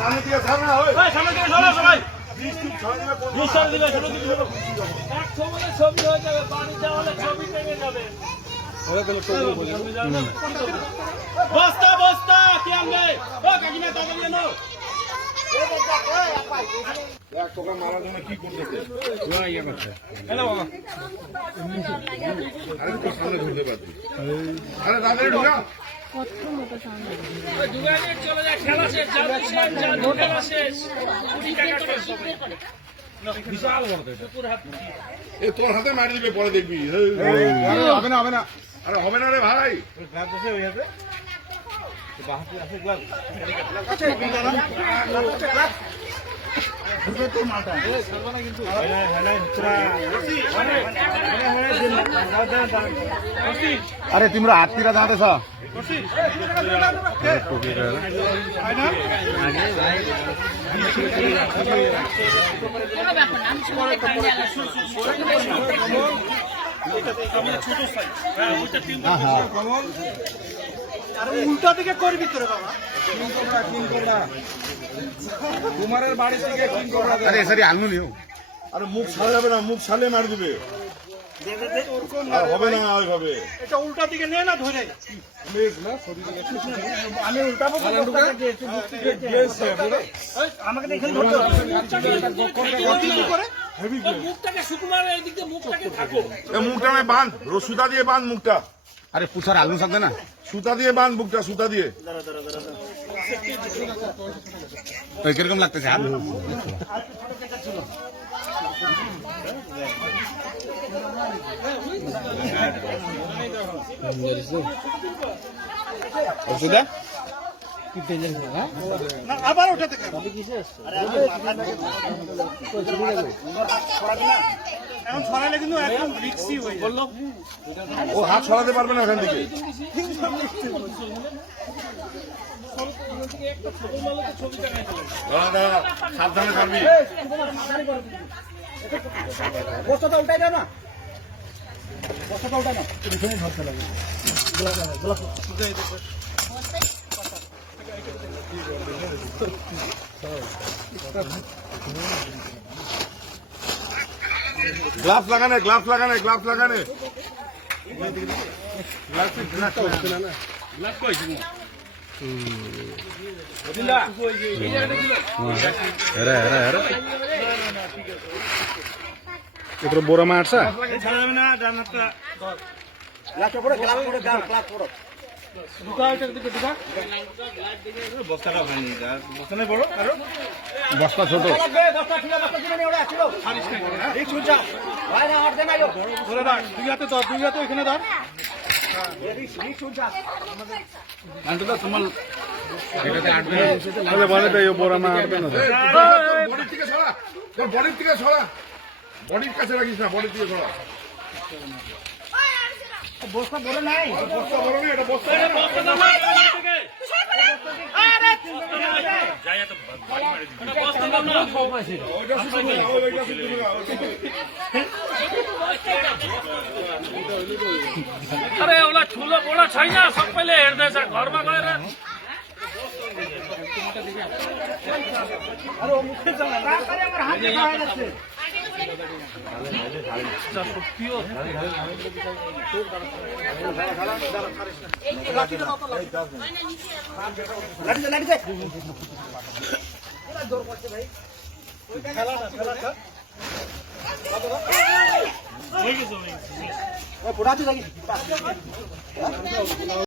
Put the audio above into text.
সামনে থেকে ছাড় না হয়, সামনে থেকে সরা সবাই। ছবি হয়ে যাবে, বাড়ি যাওয়া হলে ছবি ভেঙে যাবে। বস্তা বস্তা কি আনবে? ও কাকিমা তাড়াতাড়ি আনো। এক টাকা মারার জন্য কি করতেছে? হ্যালো বাবা, আরে তো সামনে ঢুকতে পারছি। আরে তাড়াতাড়ি ঢুকা। চলে যায়, খেলা শেষ, খেলা শেষ। বিশাল বড় এ তোর হাতে মারি দিবে, পরে দেখবি। হবে না হবে না। আরে হবে না রে ভাই। আরে তোমরা হাত কিরা দাঁড়াতে ছ উল্টা দিকে করবি তোরে বাবা। কুমারের বাড়ি থেকে আরে সারি আলু নিও। আরে মুখ ছাড়া যাবে না, মুখ ছাড়লে মারি দিবে। আর হবে না ওইভাবে। এটা উল্টা দিকে নে না ধরে। আমি উল্টাবো আমাকে দেখে মুখটাকে সুকুমার এই দিক দিয়ে মুখটাকে থাকো। মুখটা আমি বাঁধ, সুতা দিয়ে বাঁধ মুখটা। আরে পুছার আলু থাকবে না, সুতা দিয়ে বাঁধ মুখটা, সুতা দিয়ে। কিরকম লাগতেছে আলু? ওষুধ আবার ওটা থেকে এখন ছড়ালে কিন্তু একদম রিক্সি হয়ে যায়। ও হাত ছড়াতে পারবে না ওখান থেকে। দাঁড়া দাঁড়া, সাবধানে থাকবি। বস্তাটা উল্টাই দাও না, বস্তাটা উল্টাই না। গ্লাভস লাগানে, গ্লাভস লাগানে, গ্লাভস লাগানে। বোরা মারছা বস্তা ছোট বলে তো বোরা মা আটবে না। বডির থেকে সরা, তোর বডির থেকে সরা, বডির কাছে রাখিস না, বডির থেকে সরা। বস্তা বড় নাই, বস্তা বড় নেই, এটা বস্তা। अरे ओला ठुलो बोला छैन सबैले हेर्दैछ घरमा गएर।